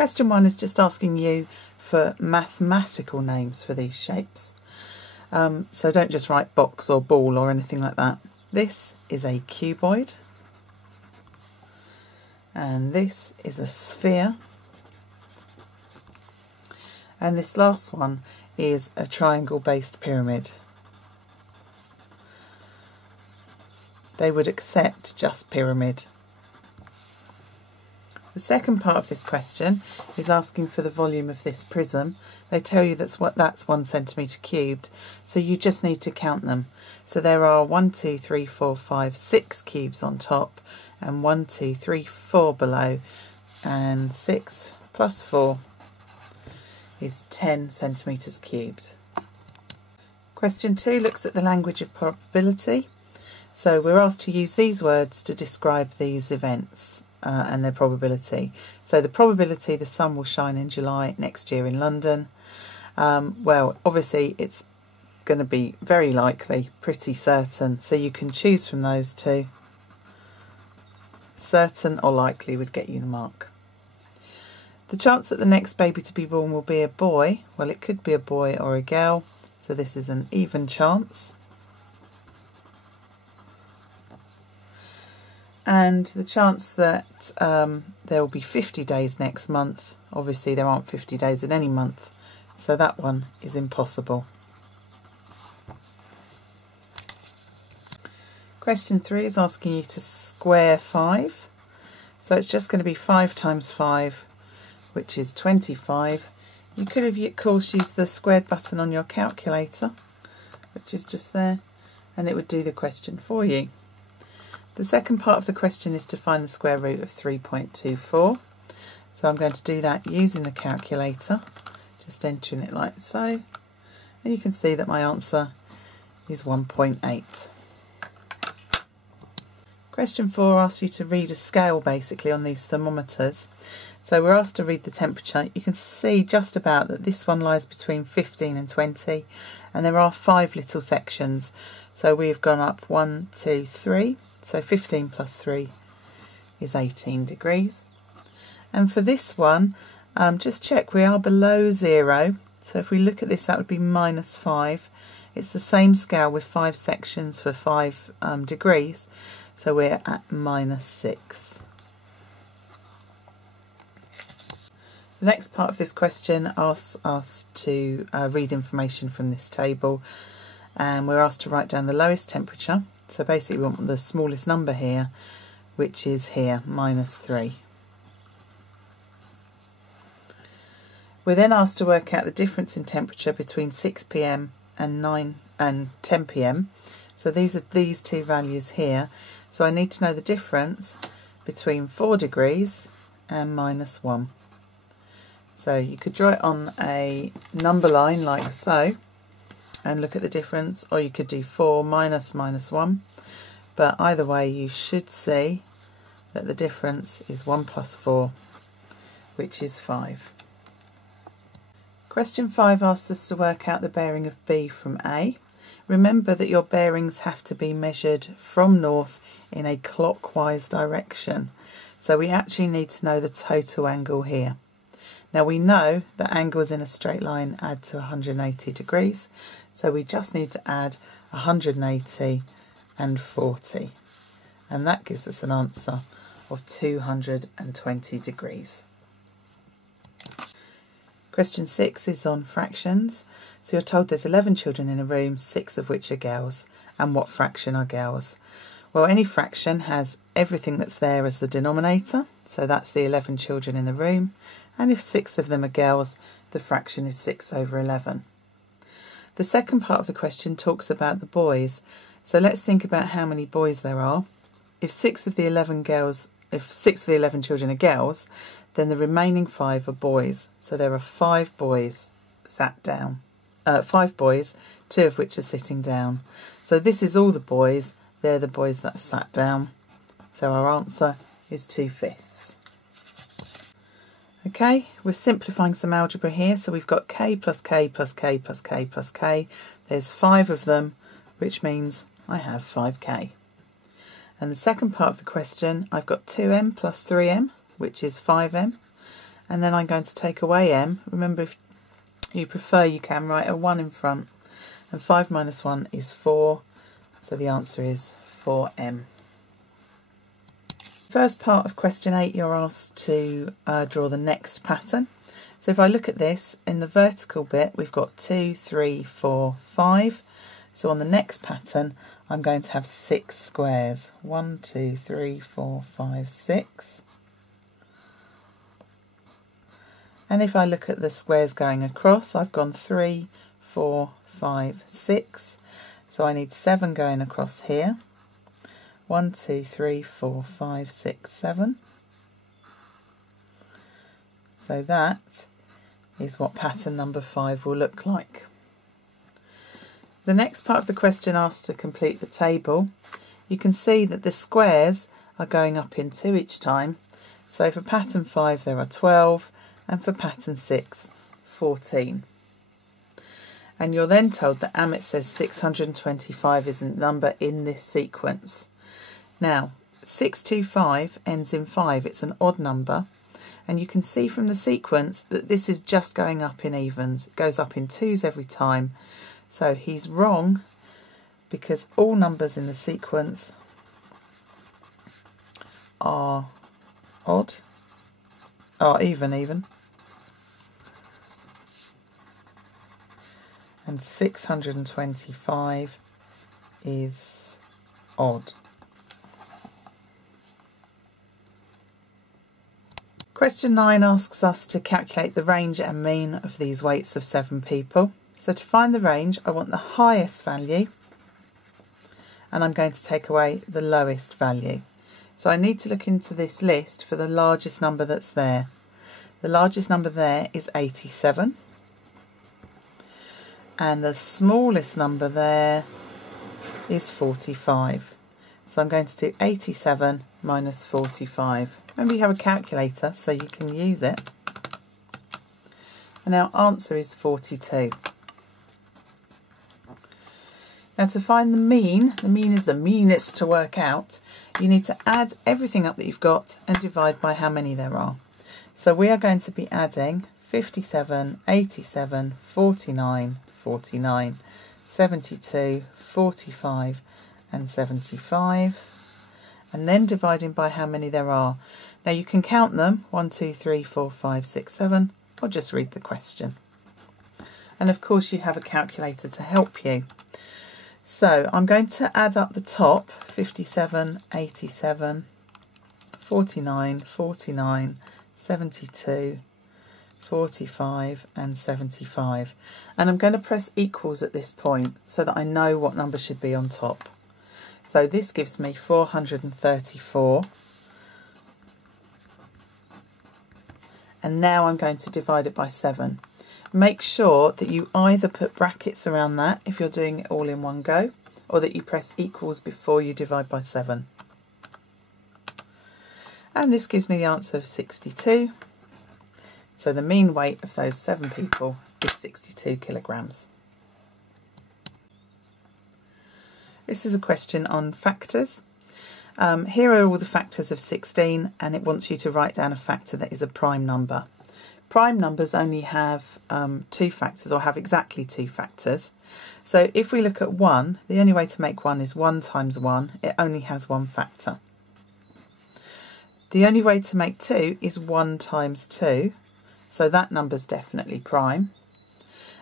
Question 1 is just asking you for mathematical names for these shapes. So don't just write box or ball or anything like that. This is a cuboid, and this is a sphere, and this last one is a triangle-based pyramid. They would accept just pyramid. The second part of this question is asking for the volume of this prism. They tell you that's 1 centimetre cubed, so you just need to count them. So there are 1, 2, 3, 4, 5, 6 cubes on top, and 1, 2, 3, 4 below, and 6 plus 4 is 10 centimetres cubed. Question 2 looks at the language of probability. So we're asked to use these words to describe these events and their probability. So the probability the sun will shine in July next year in London. Well, obviously it's going to be very likely, pretty certain. So you can choose from those two. Certain or likely would get you the mark. The chance that the next baby to be born will be a boy. Well, it could be a boy or a girl. So this is an even chance. And the chance that there will be 50 days next month, obviously there aren't 50 days in any month, so that one is impossible. Question 3 is asking you to square 5. So it's just going to be 5 times 5, which is 25. You could have, of course, used the squared button on your calculator, which is just there, and it would do the question for you. The second part of the question is to find the square root of 3.24. So I'm going to do that using the calculator, just entering it like so. And you can see that my answer is 1.8. Question 4 asks you to read a scale basically on these thermometers. So we're asked to read the temperature. You can see just about that this one lies between 15 and 20, and there are 5 little sections. So we've gone up 1, 2, 3. So 15 plus 3 is 18 degrees. And for this one, just check, we are below 0. So if we look at this, that would be minus 5. It's the same scale with 5 sections for 5 degrees. So we're at minus 6. The next part of this question asks us to read information from this table. And we're asked to write down the lowest temperature. So basically we want the smallest number here, which is here, minus 3. We're then asked to work out the difference in temperature between 6 p.m. and 9 and 10 p.m. So these are these two values here. So I need to know the difference between 4 degrees and minus 1. So you could draw it on a number line like so, and look at the difference, or you could do 4 minus minus 1, but either way you should see that the difference is 1 plus 4, which is 5. Question 5 asks us to work out the bearing of B from A. Remember that your bearings have to be measured from north in a clockwise direction, so we actually need to know the total angle here. Now we know that angles in a straight line add to 180 degrees, so we just need to add 180 and 40, and that gives us an answer of 220 degrees. Question 6 is on fractions. So you're told there's 11 children in a room, 6 of which are girls, and what fraction are girls? Well, any fraction has everything that's there as the denominator, so that's the 11 children in the room, and if 6 of them are girls, the fraction is 6 over 11. The second part of the question talks about the boys, so let's think about how many boys there are. If 6 of the 11 children are girls, then the remaining 5 are boys, so there are 5 boys sat down. 5 boys, 2 of which are sitting down. So this is all the boys, they're the boys that are sat down. So our answer is 2/5. Okay, we're simplifying some algebra here, so we've got k plus k plus k plus k plus k. There's 5 of them, which means I have 5k. And the second part of the question, I've got 2m plus 3m, which is 5m. and then I'm going to take away m. Remember, if you prefer, you can write a 1 in front, and 5 minus 1 is 4, so the answer is 4m. First part of question 8, you're asked to draw the next pattern. So if I look at this, in the vertical bit we've got 2, 3, 4, 5. So on the next pattern I'm going to have 6 squares. 1, 2, 3, 4, 5, 6. And if I look at the squares going across, I've gone 3, 4, 5, 6. So I need 7 going across here. 1, 2, 3, 4, 5, 6, 7. So that is what pattern number 5 will look like. The next part of the question asks to complete the table. You can see that the squares are going up in 2 each time. So for pattern 5 there are 12, and for pattern 6, 14. And you're then told that Amit says 625 is a number in this sequence. Now, 625 ends in 5, it's an odd number, and you can see from the sequence that this is just going up in evens. It goes up in 2s every time. So he's wrong, because all numbers in the sequence are odd, are even. And 625 is odd. Question 9 asks us to calculate the range and mean of these weights of 7 people. So to find the range, I want the highest value, and I'm going to take away the lowest value. So I need to look into this list for the largest number that's there. The largest number there is 87, and the smallest number there is 45. So I'm going to do 87 minus 45. Remember, you have a calculator, so you can use it. And our answer is 42. Now to find the mean is the meanest to work out, you need to add everything up that you've got and divide by how many there are. So we are going to be adding 57, 87, 49, 49, 72, 45 and 75, and then dividing by how many there are. Now you can count them, 1, 2, 3, 4, 5, 6, 7, or just read the question. And of course you have a calculator to help you. So I'm going to add up the top, 57, 87, 49, 49, 72, 45 and 75. And I'm going to press equals at this point so that I know what number should be on top. So this gives me 434. And now I'm going to divide it by 7. Make sure that you either put brackets around that if you're doing it all in one go, or that you press equals before you divide by 7. And this gives me the answer of 62. So the mean weight of those 7 people is 62 kilograms. This is a question on factors. Here are all the factors of 16, and it wants you to write down a factor that is a prime number. Prime numbers only have 2 factors, or have exactly 2 factors. So if we look at 1, the only way to make 1 is 1 times 1. It only has 1 factor. The only way to make 2 is 1 times 2. So that number's definitely prime.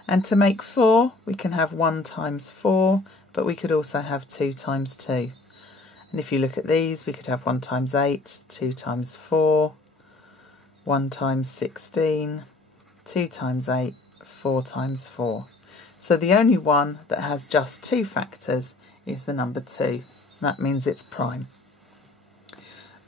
And to make 4, we can have 1 times 4, but we could also have 2 times 2. And if you look at these, we could have 1 times 8, 2 times 4, 1 times 16, 2 times 8, 4 times 4. So the only one that has just 2 factors is the number 2. That means it's prime.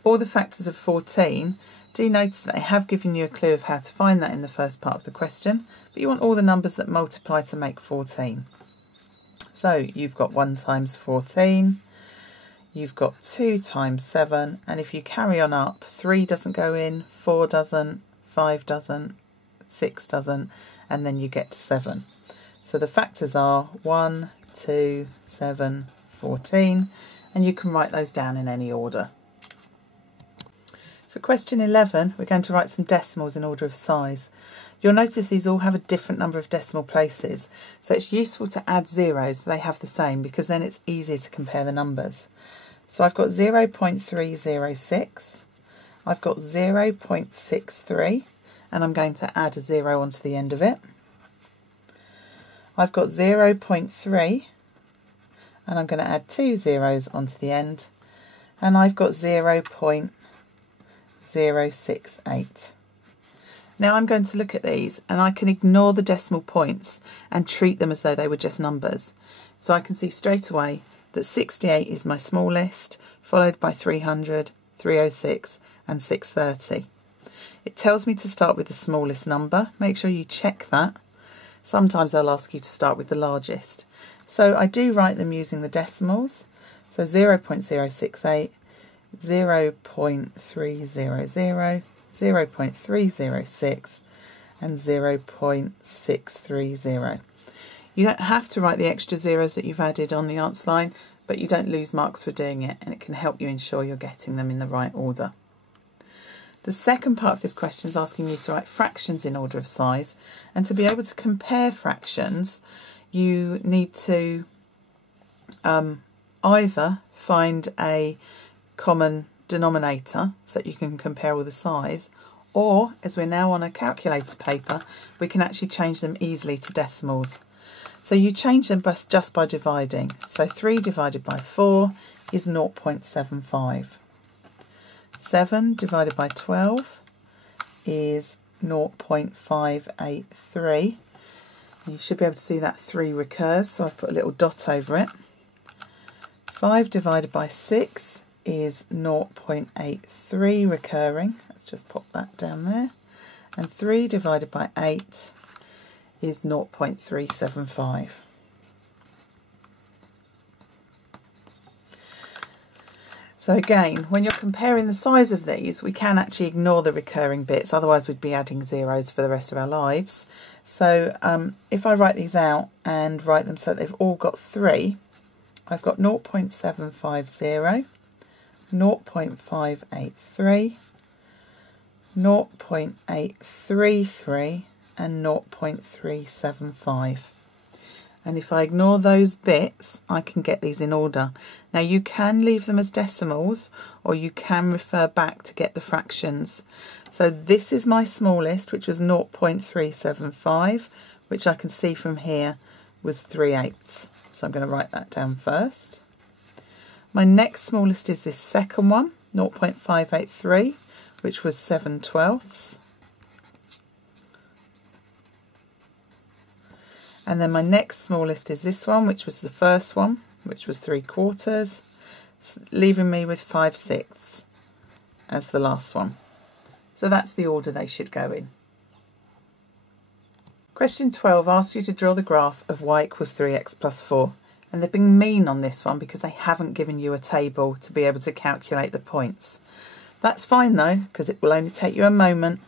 All the factors of 14, do notice that I have given you a clue of how to find that in the first part of the question, but you want all the numbers that multiply to make 14. So you've got 1 times 14, you've got 2 times 7, and if you carry on up, 3 doesn't go in, 4 doesn't, 5 doesn't, 6 doesn't, and then you get to 7. So the factors are 1, 2, 7, 14, and you can write those down in any order. For question 11, we're going to write some decimals in order of size. You'll notice these all have a different number of decimal places, so it's useful to add zeros so they have the same, because then it's easier to compare the numbers. So I've got 0.306, I've got 0.63, and I'm going to add a 0 onto the end of it. I've got 0.3, and I'm going to add 2 zeros onto the end, and I've got 0.068. Now I'm going to look at these and I can ignore the decimal points and treat them as though they were just numbers. So I can see straight away that 68 is my smallest, followed by 300, 306 and 630. It tells me to start with the smallest number. Make sure you check that. Sometimes they'll ask you to start with the largest. So I do write them using the decimals. So 0.068, 0.300, 0.306 and 0.630. You don't have to write the extra zeros that you've added on the answer line, but you don't lose marks for doing it, and it can help you ensure you're getting them in the right order. The second part of this question is asking you to write fractions in order of size, and to be able to compare fractions you need to either find a common denominator so that you can compare all the size, or as we're now on a calculator paper we can actually change them easily to decimals. So you change them just by dividing. So 3 divided by 4 is 0.75. 7 divided by 12 is 0.583. You should be able to see that 3 recurs, so I've put a little dot over it. 5 divided by 6 is 0.83 recurring. Let's just pop that down there. And 3 divided by 8 is 0.375. So again, when you're comparing the size of these, we can actually ignore the recurring bits, otherwise we'd be adding zeros for the rest of our lives. So if I write these out and write them so they've all got 3, I've got 0.750, 0.583, 0.833 and 0.375. And if I ignore those bits, I can get these in order. Now you can leave them as decimals, or you can refer back to get the fractions. So this is my smallest, which was 0.375, which I can see from here was 3/8. So I'm going to write that down first. My next smallest is this second one, 0.583, which was 7/12. And then my next smallest is this one, which was the first one, which was 3/4, leaving me with 5/6 as the last one. So that's the order they should go in. Question 12 asks you to draw the graph of y equals 3x plus 4. And they've been mean on this one because they haven't given you a table to be able to calculate the points. That's fine though, because it will only take you a moment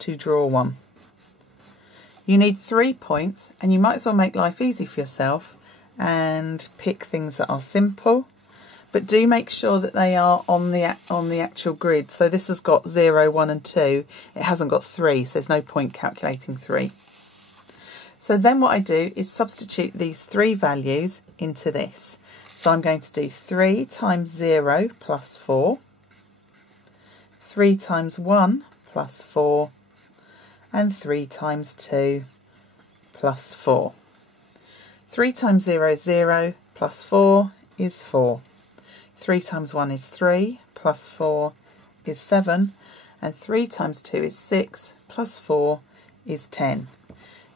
to draw one. You need 3 points, and you might as well make life easy for yourself and pick things that are simple, but do make sure that they are on the actual grid. So this has got 0, 1 and 2. It hasn't got 3, so there's no point calculating 3. So then what I do is substitute these 3 values into this. So I'm going to do 3 times 0 plus 4, 3 times 1 plus 4, and 3 times 2 plus 4. 3 times 0 is 0, plus 4 is 4. 3 times 1 is 3, plus 4 is 7, and 3 times 2 is 6, plus 4 is 10.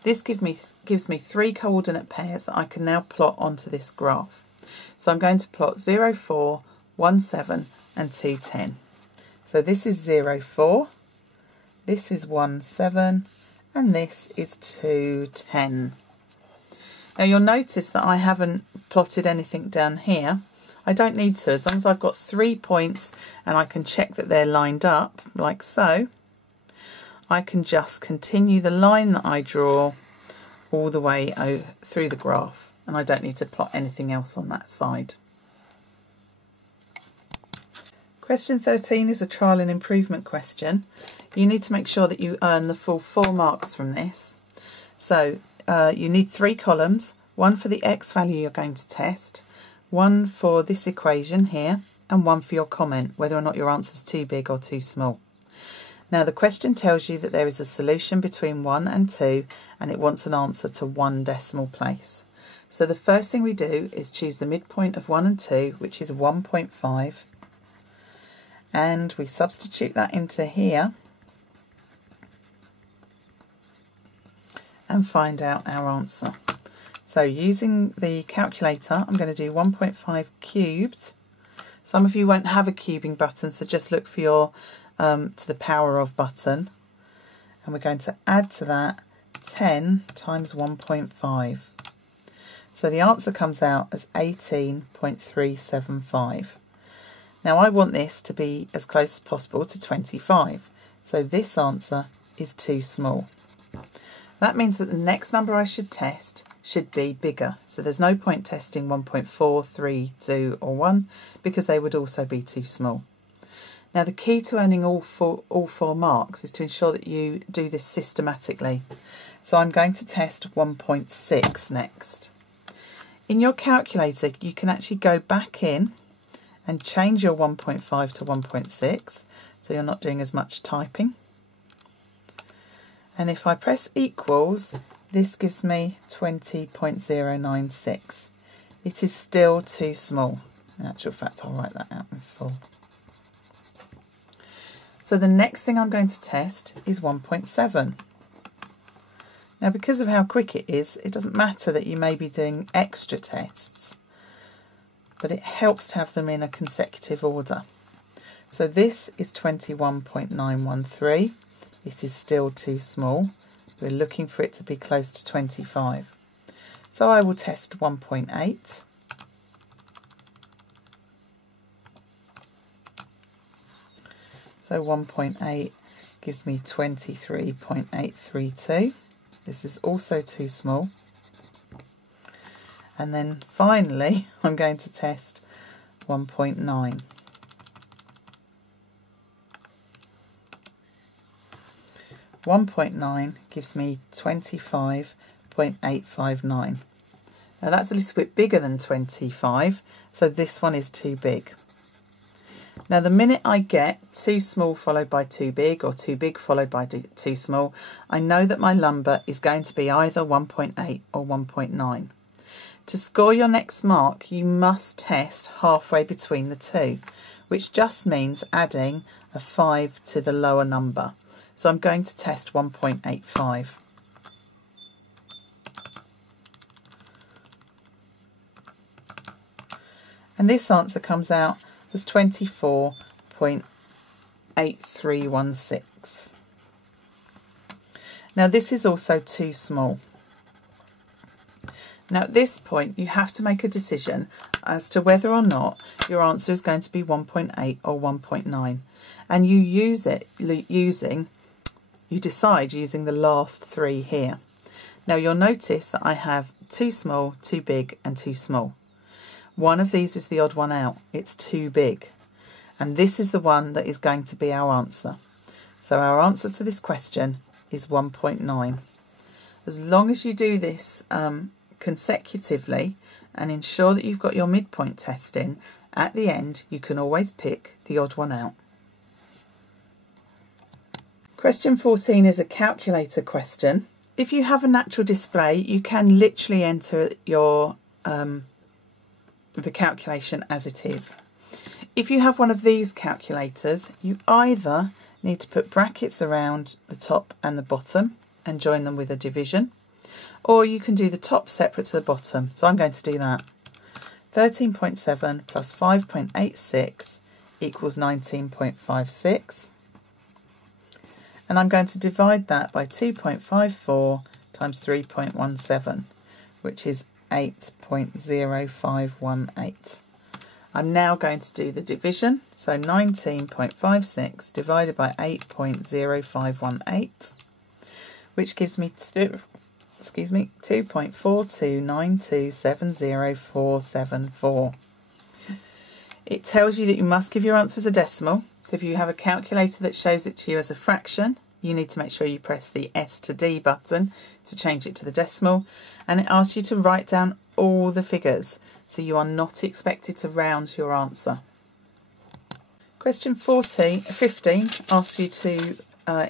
This gives me 3 coordinate pairs that I can now plot onto this graph. So I'm going to plot 0, 4, 1, 7 and 2, 10. So this is 0, 4. This is 1, 7, and this is 2, 10. Now you'll notice that I haven't plotted anything down here. I don't need to, as long as I've got 3 points and I can check that they're lined up, like so. I can just continue the line that I draw all the way through the graph, and I don't need to plot anything else on that side. Question 13 is a trial and improvement question. You need to make sure that you earn the full 4 marks from this. So you need 3 columns, one for the x value you're going to test, one for this equation here, and one for your comment, whether or not your answer is too big or too small. Now the question tells you that there is a solution between 1 and 2, and it wants an answer to 1 decimal place. So the first thing we do is choose the midpoint of 1 and 2, which is 1.5. And we substitute that into here and find out our answer. So using the calculator, I'm going to do 1.5 cubed. Some of you won't have a cubing button, so just look for your to the power of button. And we're going to add to that 10 times 1.5. So the answer comes out as 18.375. Now I want this to be as close as possible to 25, so this answer is too small. That means that the next number I should test should be bigger, so there's no point testing 1.4, 3, 2 or 1 because they would also be too small. Now the key to earning all four marks is to ensure that you do this systematically. So I'm going to test 1.6 next. In your calculator you can actually go back in and change your 1.5 to 1.6, so you're not doing as much typing. And if I press equals, this gives me 20.096. It is still too small. In actual fact, I'll write that out in full. So the next thing I'm going to test is 1.7. Now because of how quick it is, it doesn't matter that you may be doing extra tests, but it helps to have them in a consecutive order. So this is 21.913. It is still too small. We're looking for it to be close to 25. So I will test 1.8. So 1.8 gives me 23.832. This is also too small. And then finally, I'm going to test 1.9. .9 gives me 25.859. Now that's a little bit bigger than 25, so this one is too big. Now the minute I get too small followed by too big, or too big followed by too small, I know that my number is going to be either 1.8 or 1.9. To score your next mark, you must test halfway between the two, which just means adding a 5 to the lower number. So I'm going to test 1.85. And this answer comes out as 24.8316. Now this is also too small. Now at this point you have to make a decision as to whether or not your answer is going to be 1.8 or 1.9, and you decide using the last 3 here. Now you'll notice that I have too small, too big and too small. One of these is the odd one out. It's too big, and this is the one that is going to be our answer. So our answer to this question is 1.9. As long as you do this consecutively and ensure that you've got your midpoint test in, at the end you can always pick the odd one out. Question 14 is a calculator question. If you have a natural display, you can literally enter your the calculation as it is. If you have one of these calculators, you either need to put brackets around the top and the bottom and join them with a division, or you can do the top separate to the bottom. So I'm going to do that. 13.7 plus 5.86 equals 19.56. And I'm going to divide that by 2.54 times 3.17, which is 8.0518. I'm now going to do the division, so 19.56 divided by 8.0518, which gives me 2.429270474. It tells you that you must give your answer as a decimal. So if you have a calculator that shows it to you as a fraction, you need to make sure you press the S to D button to change it to the decimal. And it asks you to write down all the figures. So you are not expected to round your answer. Question 15 asks you to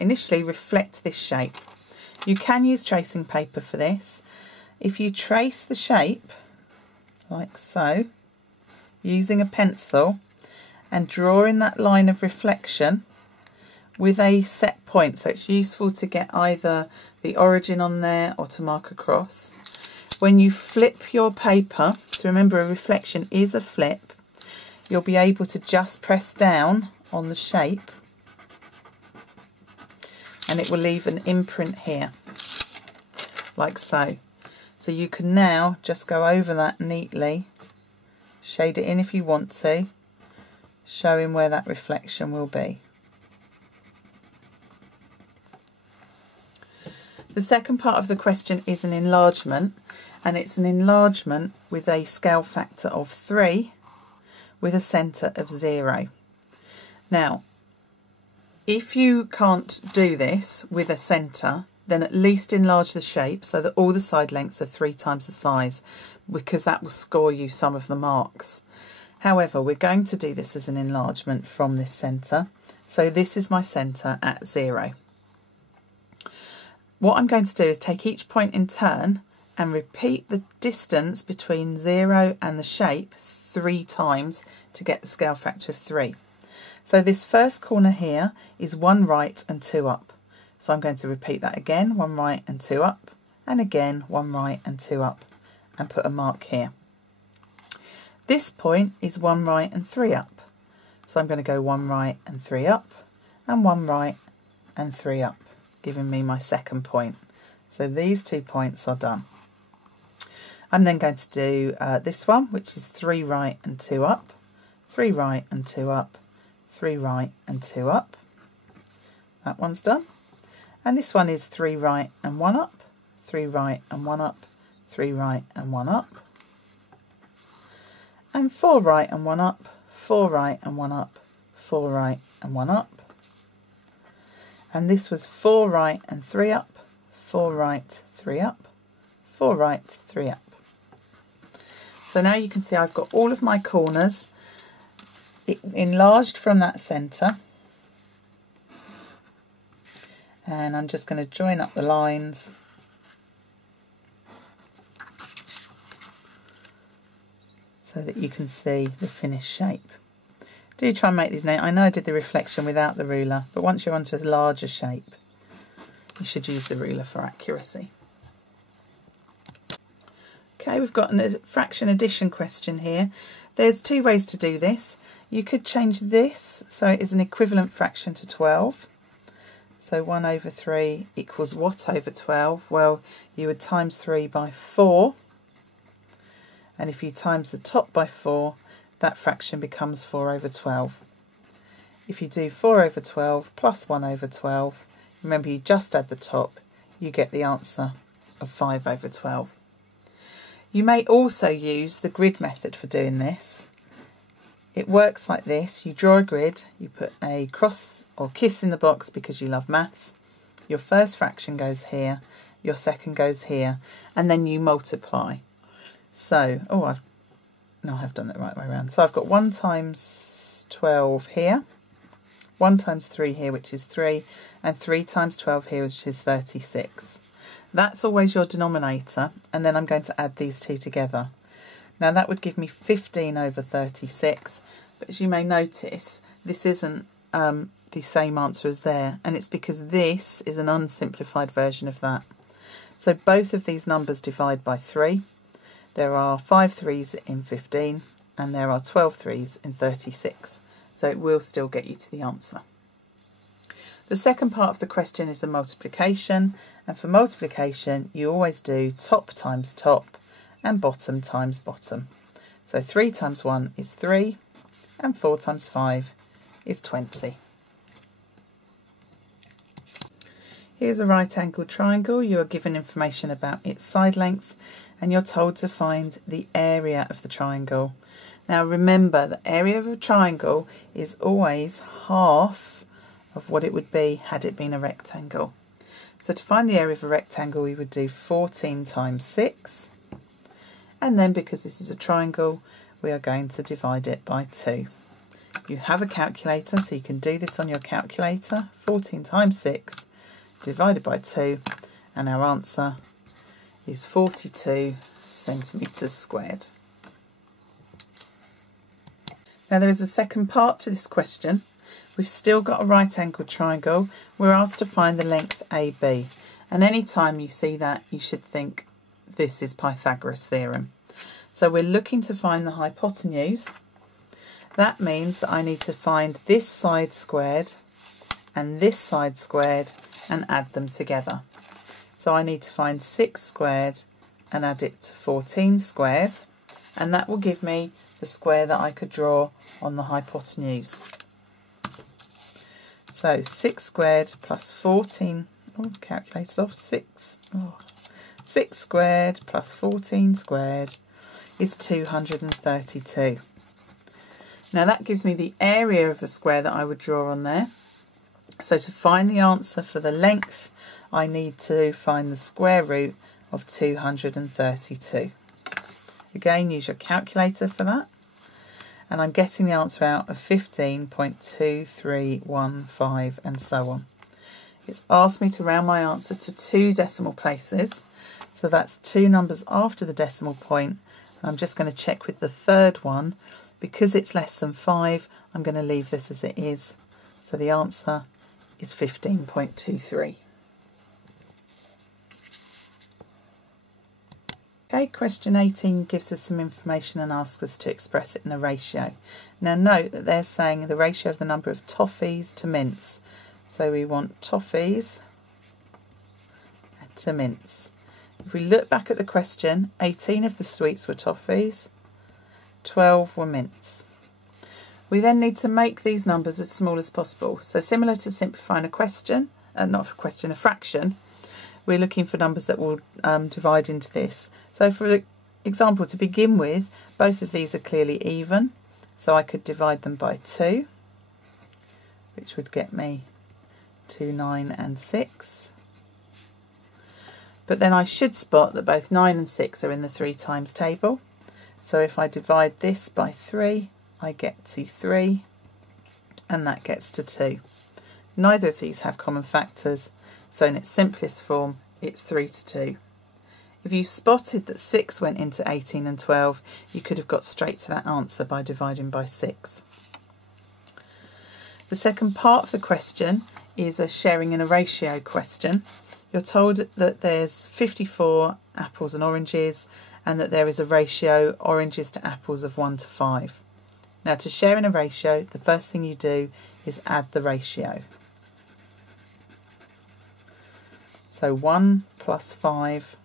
initially reflect this shape. You can use tracing paper for this. If you trace the shape, like so, using a pencil and drawing that line of reflection with a set point, so it's useful to get either the origin on there or to mark across. When you flip your paper, so remember a reflection is a flip, you'll be able to just press down on the shape and it will leave an imprint here, like so. So you can now just go over that neatly, shade it in if you want to, showing where that reflection will be. The second part of the question is an enlargement, and it's an enlargement with a scale factor of 3 with a centre of 0. Now, if you can't do this with a centre, then at least enlarge the shape so that all the side lengths are 3 times the size, because that will score you some of the marks. However, we're going to do this as an enlargement from this centre. So this is my centre at 0. What I'm going to do is take each point in turn and repeat the distance between 0 and the shape 3 times to get the scale factor of 3. So this first corner here is 1 right and 2 up. So I'm going to repeat that again, 1 right and 2 up, and again 1 right and 2 up, and put a mark here. This point is 1 right and 3 up. So I'm going to go 1 right and 3 up, and 1 right and 3 up, giving me my second point. So these 2 points are done. I'm then going to do this one, which is 3 right and 2 up, 3 right and 2 up, 3 right and 2 up. That one's done. And this one is 3 right and 1 up, 3 right and 1 up, 3 right and 1 up, and 4 right and 1 up, 4 right and 1 up, 4 right and 1 up. And this was 4 right and 3 up, 4 right, 3 up, 4 right, 3 up. So now you can see I've got all of my corners enlarged from that centre. And I'm just going to join up the lines so that you can see the finished shape. Do try and make these neat. I know I did the reflection without the ruler, but once you're onto a larger shape, you should use the ruler for accuracy. Okay, we've got a fraction addition question here. There's 2 ways to do this. You could change this so it is an equivalent fraction to 12. So 1 over 3 equals what over 12? Well, you would times 3 by 4. And if you times the top by 4, that fraction becomes 4 over 12. If you do 4 over 12 plus 1 over 12, remember you just add the top, you get the answer of 5 over 12. You may also use the grid method for doing this. It works like this. You draw a grid, you put a cross or kiss in the box because you love maths. Your first fraction goes here, your second goes here, and then you multiply. So, I have done that the right way around. So I've got 1 times 12 here, 1 times 3 here, which is 3, and 3 times 12 here, which is 36. That's always your denominator, and then I'm going to add these 2 together. Now that would give me 15 over 36, but as you may notice, this isn't the same answer as there, and it's because this is an unsimplified version of that. So both of these numbers divide by 3. There are 5 3s in 15, and there are 12 3s in 36. So it will still get you to the answer. The second part of the question is a multiplication, and for multiplication you always do top times top and bottom times bottom. So 3 times 1 is 3, and 4 times 5 is 20. Here's a right angled triangle. You are given information about its side lengths, and you're told to find the area of the triangle. Now remember, the area of a triangle is always half of what it would be had it been a rectangle. So to find the area of a rectangle, we would do 14 times 6. And then because this is a triangle, we are going to divide it by 2. You have a calculator, so you can do this on your calculator. 14 times 6 divided by 2, and our answer is 42 centimetres squared. Now there is a second part to this question. We've still got a right angled triangle. We're asked to find the length AB. And any time you see that, you should think this is Pythagoras' theorem. So we're looking to find the hypotenuse. That means that I need to find this side squared and this side squared and add them together. So I need to find 6 squared and add it to 14 squared, and that will give me the square that I could draw on the hypotenuse. So 6 squared plus 14, calculator's off, 6 squared plus 14 squared is 232. Now that gives me the area of a square that I would draw on there. So to find the answer for the length, I need to find the square root of 232. Again, use your calculator for that. And I'm getting the answer out of 15.2315 and so on. It's asked me to round my answer to 2 decimal places. So that's 2 numbers after the decimal point. I'm just going to check with the third one. Because it's less than 5, I'm going to leave this as it is. So the answer is 15.23. Okay, question 18 gives us some information and asks us to express it in a ratio. Now note that they're saying the ratio of the number of toffees to mince. So we want toffees to mince. If we look back at the question, 18 of the sweets were toffees, 12 were mince. We then need to make these numbers as small as possible. So similar to simplifying a question, not a question, a fraction, we're looking for numbers that will divide into this. So for example, to begin with, both of these are clearly even. So I could divide them by 2, which would get me 2, 9 and 6. But then I should spot that both 9 and 6 are in the 3 times table. So if I divide this by 3, I get to 3, and that gets to 2. Neither of these have common factors, so in its simplest form, it's 3 to 2. If you spotted that 6 went into 18 and 12, you could have got straight to that answer by dividing by 6. The second part of the question is a sharing in a ratio question. You're told that there's 54 apples and oranges, and that there is a ratio oranges to apples of 1 to 5. Now to share in a ratio, the first thing you do is add the ratio. So 1 plus 5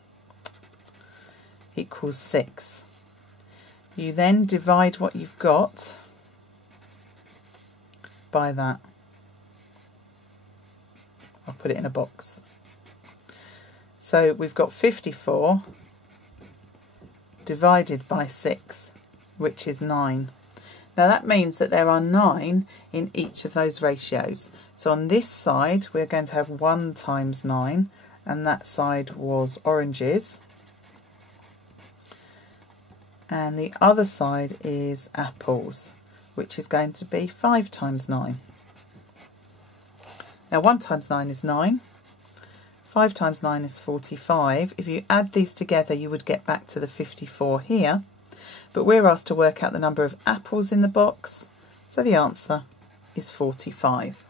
equals 6. You then divide what you've got by that. I'll put it in a box. So we've got 54 divided by 6, which is 9. Now that means that there are 9 in each of those ratios. So on this side we're going to have 1 times 9, and that side was oranges, and the other side is apples, which is going to be 5 times 9. Now 1 times 9 is 9, 5 times 9 is 45. If you add these together you would get back to the 54 here, but we're asked to work out the number of apples in the box, so the answer is 45.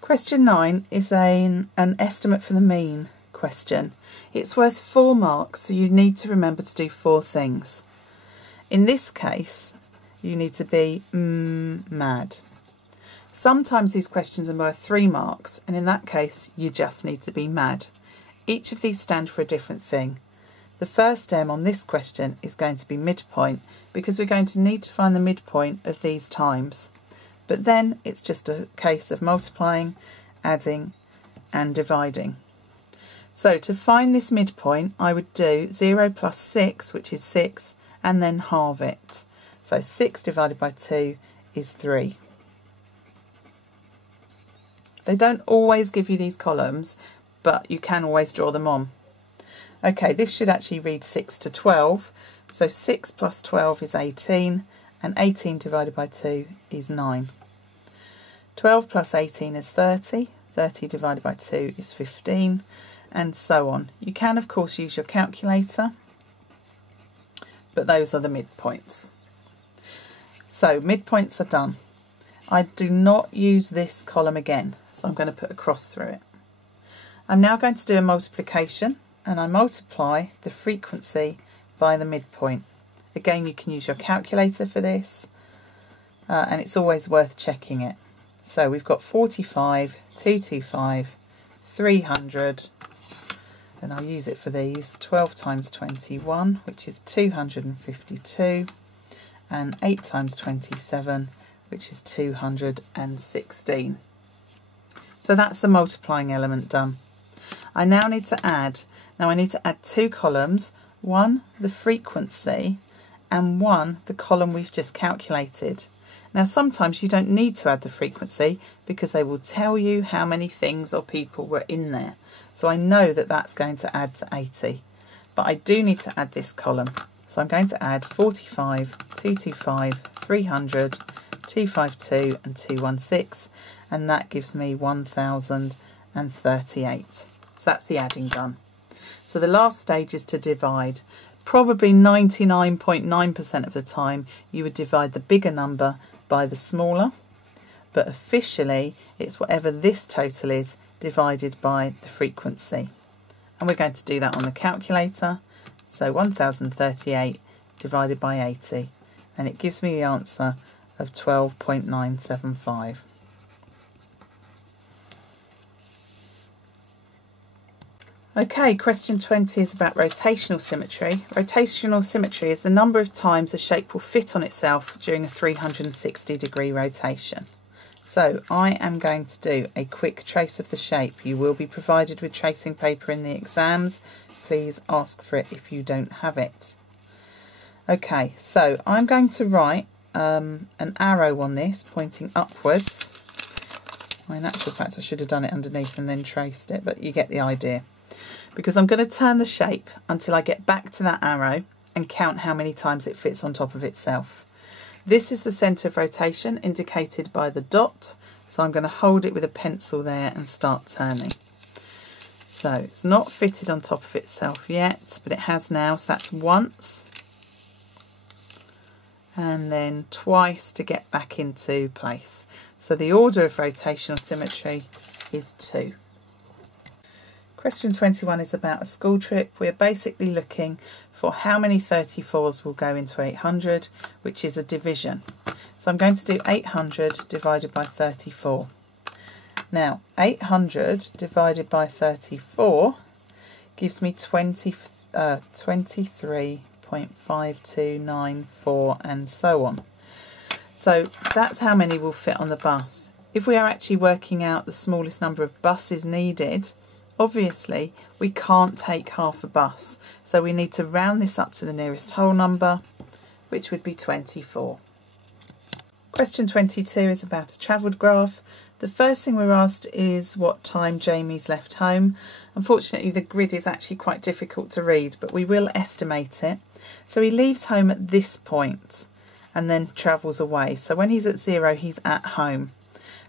Question 9 is an estimate for the mean question. It's worth 4 marks, so you need to remember to do 4 things. In this case, you need to be mad. Sometimes these questions are worth 3 marks, and in that case, you just need to be mad. Each of these stand for a different thing. The first M on this question is going to be midpoint, because we're going to need to find the midpoint of these times. But then it's just a case of multiplying, adding, and dividing. So to find this midpoint, I would do 0 plus 6, which is 6, and then halve it. So 6 divided by 2 is 3. They don't always give you these columns, but you can always draw them on. Okay, this should actually read 6 to 12. So 6 plus 12 is 18, and 18 divided by 2 is 9. 12 plus 18 is 30. 30 divided by 2 is 15, and so on. You can, of course, use your calculator, but those are the midpoints. So midpoints are done. I do not use this column again, so I'm going to put a cross through it. I'm now going to do a multiplication, and I multiply the frequency by the midpoint. Again, you can use your calculator for this, and it's always worth checking it. So we've got 45, 225, 300, and I'll use it for these. 12 times 21, which is 252, and 8 times 27, which is 216. So that's the multiplying element done. I now need to add. Now I need to add 2 columns, one the frequency and one the column we've just calculated. Now sometimes you don't need to add the frequency because they will tell you how many things or people were in there. So I know that that's going to add to 80. But I do need to add this column. So I'm going to add 45, 225, 300, 252 and 216, and that gives me 1038. So that's the adding done. So the last stage is to divide. Probably 99.9% of the time you would divide the bigger number by the smaller, but officially it's whatever this total is divided by the frequency. And we're going to do that on the calculator. So 1038 divided by 80, and it gives me the answer of 12.975. Okay, question 20 is about rotational symmetry. Rotational symmetry is the number of times a shape will fit on itself during a 360-degree rotation. So I am going to do a quick trace of the shape. You will be provided with tracing paper in the exams. Please ask for it if you don't have it. Okay, so I'm going to write an arrow on this pointing upwards. Well, in actual fact, I should have done it underneath and then traced it, but you get the idea. Because I'm going to turn the shape until I get back to that arrow and count how many times it fits on top of itself. This is the centre of rotation indicated by the dot, so I'm going to hold it with a pencil there and start turning. So it's not fitted on top of itself yet, but it has now, so that's once and then twice to get back into place. So the order of rotational symmetry is 2. Question 21 is about a school trip. We're basically looking for how many 34s will go into 800, which is a division. So I'm going to do 800 divided by 34. Now 800 divided by 34 gives me 23.5294 and so on. So that's how many will fit on the bus. If we are actually working out the smallest number of buses needed, obviously we can't take half a bus, so we need to round this up to the nearest whole number, which would be 24. Question 22 is about a travelled graph. The first thing we're asked is what time Jamie's left home. Unfortunately the grid is actually quite difficult to read, but we will estimate it. So he leaves home at this point and then travels away. So when he's at 0 he's at home.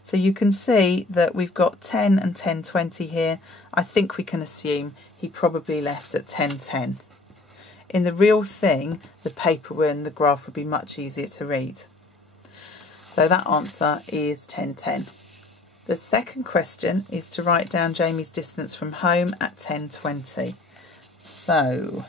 So you can see that we've got 10 and 10:20 here. I think we can assume he probably left at 10:10. In the real thing, the paper and the graph would be much easier to read. So that answer is 10:10. The second question is to write down Jamie's distance from home at 10:20. So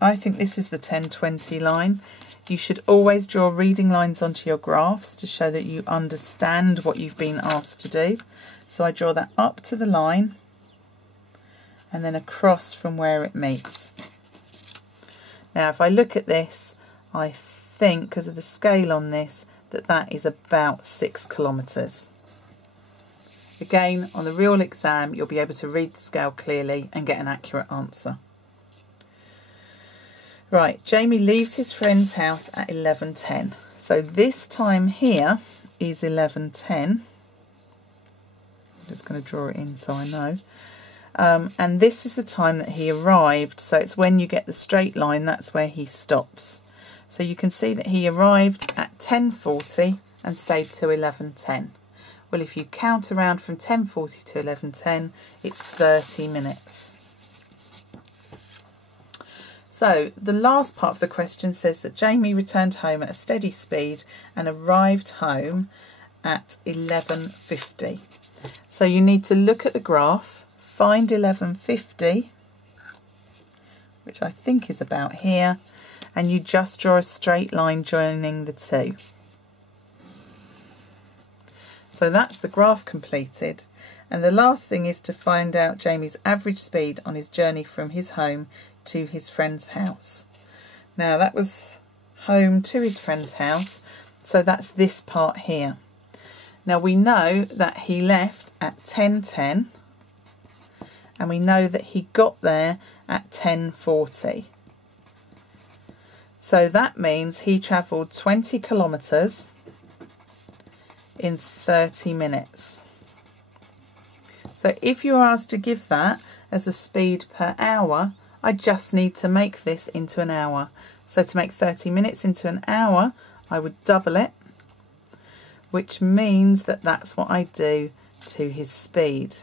I think this is the 10:20 line. You should always draw reading lines onto your graphs to show that you understand what you've been asked to do. So I draw that up to the line and then across from where it meets. Now if I look at this, I think because of the scale on this that is about 6 kilometres. Again, on the real exam you'll be able to read the scale clearly and get an accurate answer. Right, Jamie leaves his friend's house at 11:10. So this time here is 11:10. I'm just going to draw it in so I know. And this is the time that he arrived. So it's when you get the straight line, that's where he stops. So you can see that he arrived at 10:40 and stayed till 11:10. Well, if you count around from 10:40 to 11:10, it's 30 minutes. So the last part of the question says that Jamie returned home at a steady speed and arrived home at 11:50. So you need to look at the graph, find 11:50, which I think is about here, and you just draw a straight line joining the two. So that's the graph completed. And the last thing is to find out Jamie's average speed on his journey from his home to his friend's house. Now that was home to his friend's house, so that's this part here. Now we know that he left at 10:10 and we know that he got there at 10:40. So that means he travelled 20 kilometres in 30 minutes. So if you're asked to give that as a speed per hour, I just need to make this into an hour. So to make 30 minutes into an hour, I would double it, which means that that's what I do to his speed.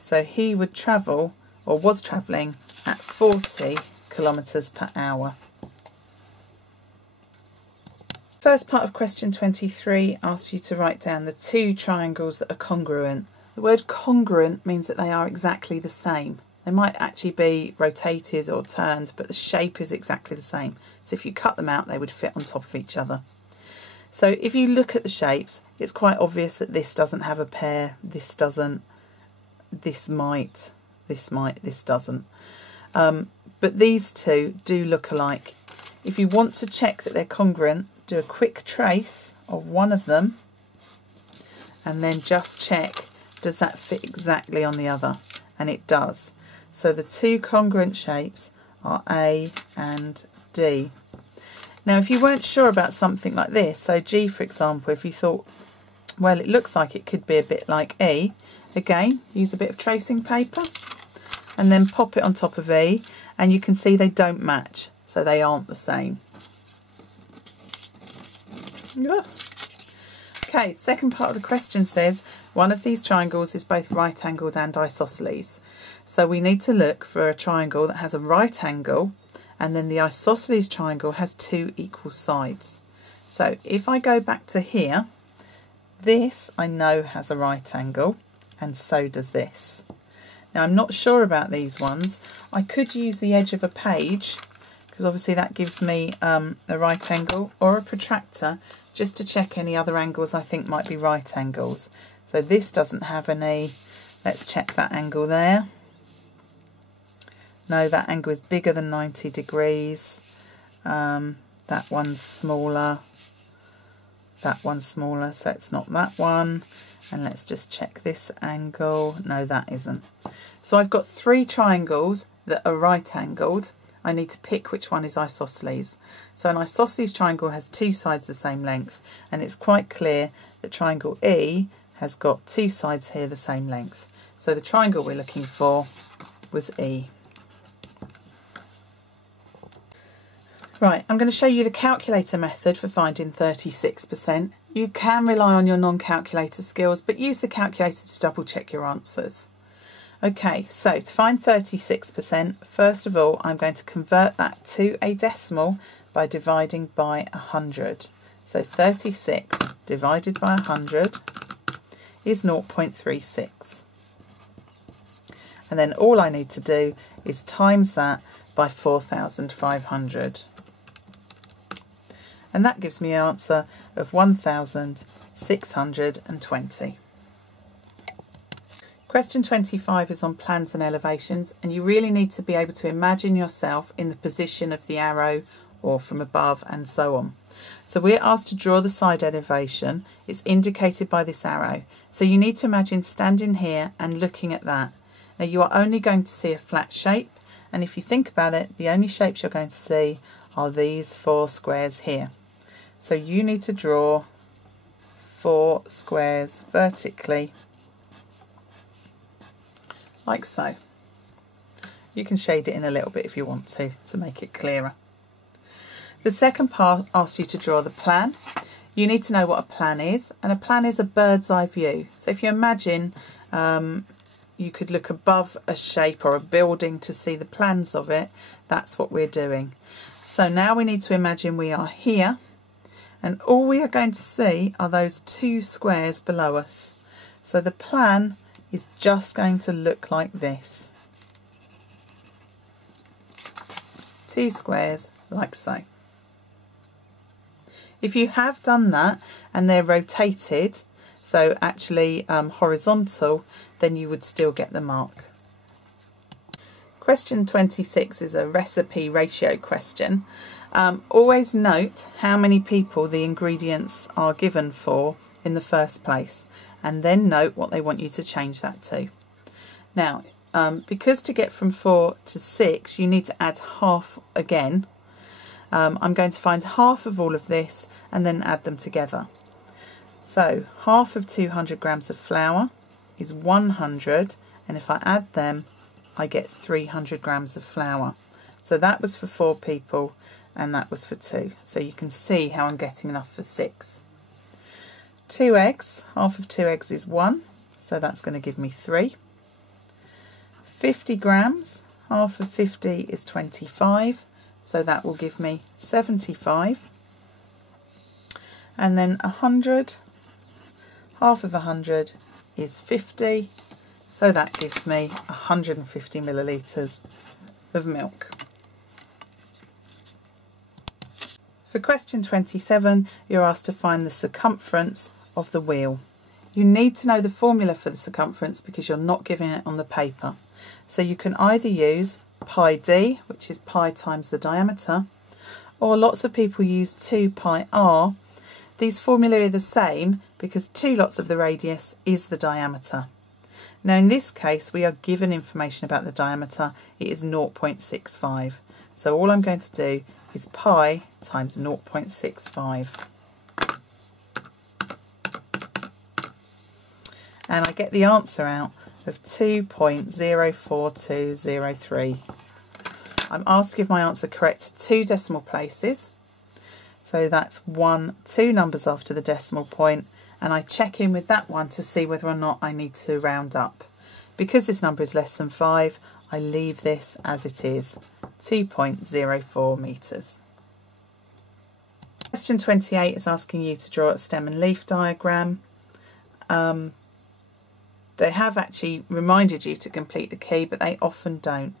So he would travel, or was travelling, at 40 kilometres per hour. First part of question 23 asks you to write down the two triangles that are congruent. The word congruent means that they are exactly the same. They might actually be rotated or turned, but the shape is exactly the same. So if you cut them out, they would fit on top of each other. So if you look at the shapes, it's quite obvious that this doesn't have a pair, this doesn't, this might, this doesn't. But these two do look alike. If you want to check that they're congruent, do a quick trace of one of them and then just check, does that fit exactly on the other? And it does. So the two congruent shapes are A and D. Now if you weren't sure about something like this, so G for example, if you thought, well, it looks like it could be a bit like E, again use a bit of tracing paper and then pop it on top of E, and you can see they don't match, so they aren't the same. Okay, second part of the question says one of these triangles is both right angled and isosceles. So we need to look for a triangle that has a right angle, and then the isosceles triangle has two equal sides. So if I go back to here, this I know has a right angle, and so does this. Now I'm not sure about these ones. I could use the edge of a page, because obviously that gives me a right angle, or a protractor, just to check any other angles I think might be right angles. So this doesn't have any. Let's check that angle there. No, that angle is bigger than 90 degrees. That one's smaller. That one's smaller, so it's not that one. And let's just check this angle. No, that isn't. So I've got three triangles that are right angled. I need to pick which one is isosceles. So an isosceles triangle has two sides the same length, and it's quite clear that triangle E has got two sides here the same length. So the triangle we're looking for was E. Right, I'm going to show you the calculator method for finding 36%. You can rely on your non-calculator skills, but use the calculator to double check your answers. Okay, so to find 36%, first of all, I'm going to convert that to a decimal by dividing by 100. So 36 divided by 100 is 0.36. And then all I need to do is times that by 4,500. And that gives me an answer of 1,620. Question 25 is on plans and elevations, and you really need to be able to imagine yourself in the position of the arrow or from above and so on. So we're asked to draw the side elevation. It's indicated by this arrow. So you need to imagine standing here and looking at that. Now you are only going to see a flat shape, And if you think about it, the only shapes you're going to see are these 4 squares here. So you need to draw 4 squares vertically, like so. You can shade it in a little bit if you want to make it clearer. The second part asks you to draw the plan. You need to know what a plan is, and a plan is a bird's eye view. So if you imagine you could look above a shape or a building to see the plans of it, that's what we're doing. So now we need to imagine we are here, and all we are going to see are those 2 squares below us. So the plan is just going to look like this. 2 squares like so. If you have done that and they're rotated, so actually horizontal, then you would still get the mark. Question 26 is a recipe ratio question. Always note how many people the ingredients are given for in the first place, and then note what they want you to change that to. Now, because to get from 4 to 6 you need to add half again, I'm going to find half of all of this and then add them together. So half of 200 grams of flour is 100, and if I add them I get 300 grams of flour. So that was for 4 people and that was for 2. So you can see how I'm getting enough for 6. 2 eggs, half of 2 eggs is 1, so that's going to give me 3. 50 grams, half of 50 is 25, so that will give me 75. And then 100, half of 100 is 50, so that gives me 150 millilitres of milk. For question 27, you're asked to find the circumference of the wheel. You need to know the formula for the circumference because you're not giving it on the paper. So you can either use pi d, which is pi times the diameter, or lots of people use 2 pi r. These formulae are the same because 2 lots of the radius is the diameter. Now in this case we are given information about the diameter. It is 0.65. So all I'm going to do is pi times 0.65. And I get the answer out of 2.04203. I'm asked to give my answer correct 2 decimal places. So that's 2 numbers after the decimal point, and I check in with that one to see whether or not I need to round up. Because this number is less than 5, I leave this as it is, 2.04 metres. Question 28 is asking you to draw a stem and leaf diagram. They have actually reminded you to complete the key, but they often don't.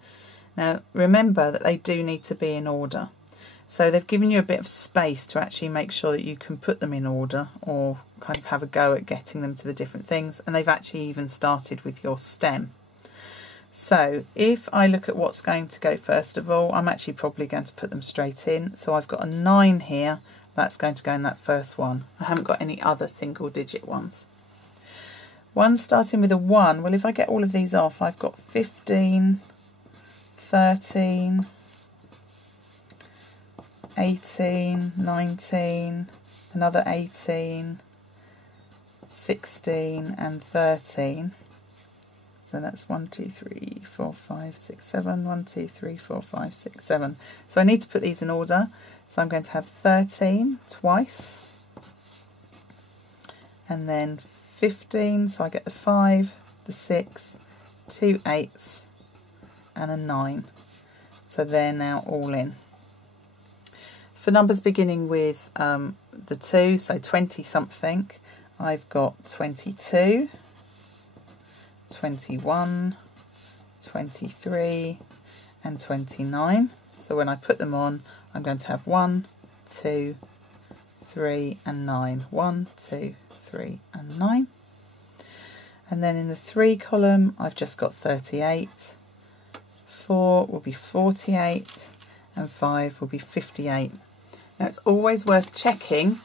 Now remember that they do need to be in order. So they've given you a bit of space to actually make sure that you can put them in order or kind of have a go at getting them to the different things. And they've actually even started with your stem. So if I look at what's going to go first of all, I'm actually probably going to put them straight in. So I've got a 9 here. That's going to go in that first one. I haven't got any other single digit ones. One starting with a 1, well if I get all of these off, I've got 15, 13, 18, 19, another 18, 16 and 13. So that's 1, 2, 3, 4, 5, 6, 7, 1, 2, 3, 4, 5, 6, 7. So I need to put these in order. So I'm going to have 13 twice, and then 15, so I get the 5, the 6, 2 8s and a 9. So they're now all in. For numbers beginning with the 2, so 20 something, I've got 22, 21, 23 and 29. So when I put them on, I'm going to have 1, 2, 3 and 9. 1, 2, 3 and 9. And then in the 3 column I've just got 38, 4 will be 48 and 5 will be 58. Now it's always worth checking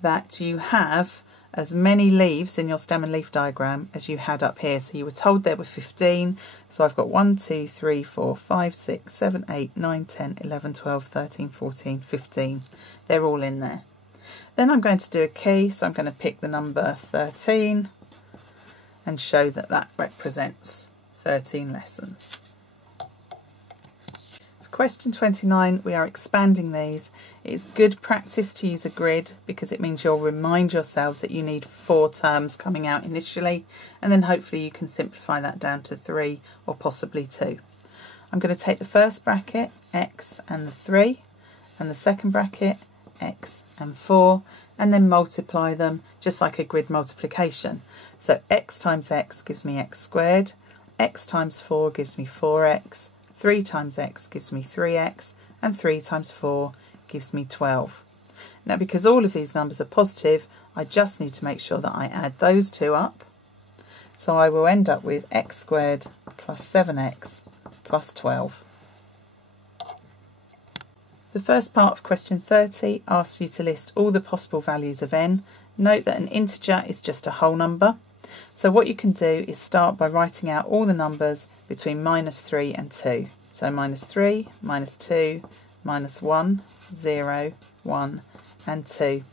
that you have as many leaves in your stem and leaf diagram as you had up here. So you were told there were 15. So I've got 1, 2, 3, 4, 5, 6, 7, 8, 9, 10, 11, 12, 13, 14, 15. They're all in there. Then I'm going to do a key. So I'm going to pick the number 13 and show that that represents 13 lessons. Question 29, we are expanding these. It's good practice to use a grid because it means you'll remind yourselves that you need 4 terms coming out initially, and then hopefully you can simplify that down to 3 or possibly 2. I'm going to take the first bracket, x and the 3, and the second bracket, x and 4, and then multiply them just like a grid multiplication. So x times x gives me x squared, x times 4 gives me 4x, 3 times x gives me 3x, and 3 times 4 gives me 12. Now because all of these numbers are positive, I just need to make sure that I add those two up. So I will end up with x squared plus 7x plus 12. The first part of question 30 asks you to list all the possible values of n. Note that an integer is just a whole number. So what you can do is start by writing out all the numbers between -3 and 2. So -3, -2, -1, 0, 1 and 2.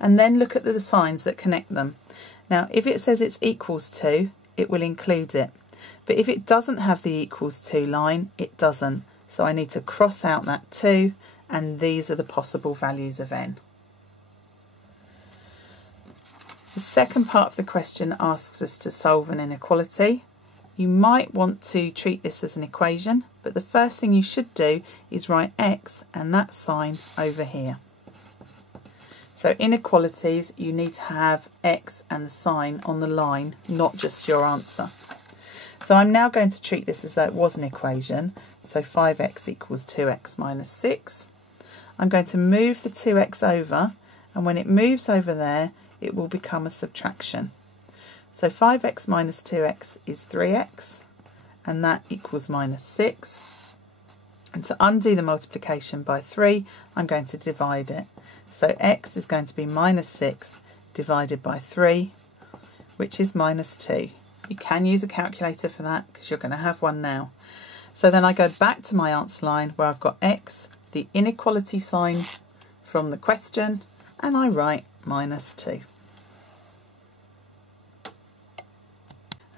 And then look at the signs that connect them. Now if it says it's equals to, it will include it. But if it doesn't have the equals to line, it doesn't. So I need to cross out that 2, and these are the possible values of n. The second part of the question asks us to solve an inequality. You might want to treat this as an equation, but the first thing you should do is write x and that sign over here. So inequalities, you need to have x and the sign on the line, not just your answer. So I'm now going to treat this as though it was an equation. So 5x equals 2x minus 6. I'm going to move the 2x over, and when it moves over there, it will become a subtraction. So 5x minus 2x is 3x, and that equals minus 6. And to undo the multiplication by 3, I'm going to divide it. So x is going to be minus 6 divided by 3, which is minus 2. You can use a calculator for that because you're going to have one now. So then I go back to my answer line where I've got x, the inequality sign from the question, and I write minus 2.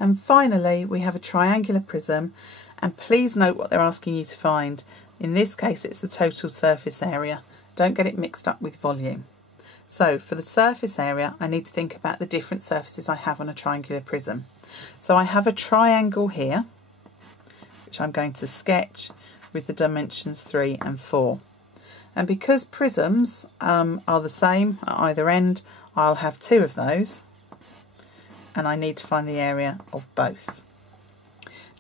And finally, we have a triangular prism, and please note what they're asking you to find. In this case, it's the total surface area. Don't get it mixed up with volume. So for the surface area, I need to think about the different surfaces I have on a triangular prism. So I have a triangle here, which I'm going to sketch with the dimensions 3 and 4. And because prisms are the same at either end, I'll have 2 of those. And I need to find the area of both.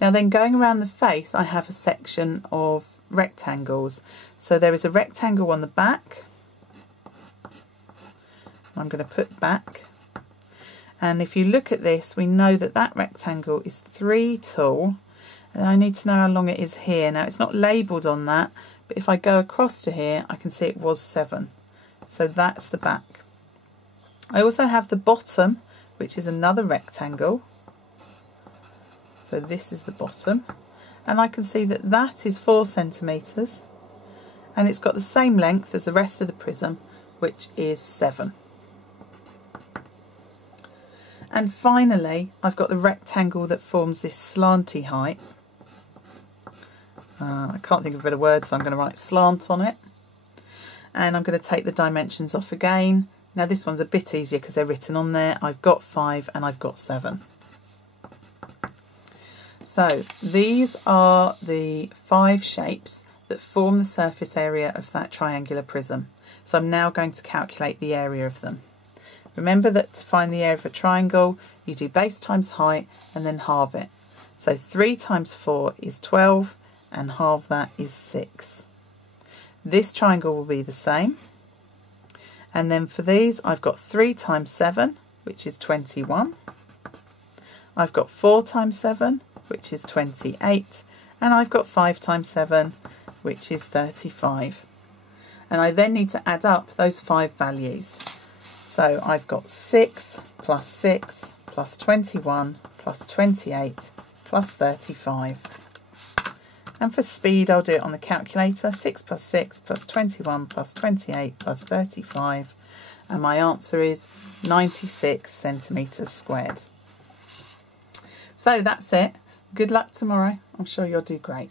Now then, going around the face, I have a section of rectangles. So there is a rectangle on the back. I'm going to put back. And if you look at this, we know that that rectangle is 3 tall. And I need to know how long it is here. Now it's not labelled on that, but if I go across to here, I can see it was 7. So that's the back. I also have the bottom, which is another rectangle. So this is the bottom, and I can see that that is 4 centimetres, and it's got the same length as the rest of the prism, which is 7. And finally, I've got the rectangle that forms this slanty height. I can't think of a better word, so I'm going to write slant on it. And I'm going to take the dimensions off again. Now this one's a bit easier because they're written on there. I've got 5 and I've got 7. So these are the 5 shapes that form the surface area of that triangular prism. So I'm now going to calculate the area of them. Remember that to find the area of a triangle, you do base times height and then halve it. So 3 times 4 is 12, and halve that is 6. This triangle will be the same. And then for these, I've got 3 times 7, which is 21. I've got 4 times 7, which is 28. And I've got 5 times 7, which is 35. And I then need to add up those 5 values. So I've got 6 plus 6 plus 21 plus 28 plus 35. And for speed, I'll do it on the calculator. 6 plus 6 plus 21 plus 28 plus 35. And my answer is 96 centimetres squared. So that's it. Good luck tomorrow. I'm sure you'll do great.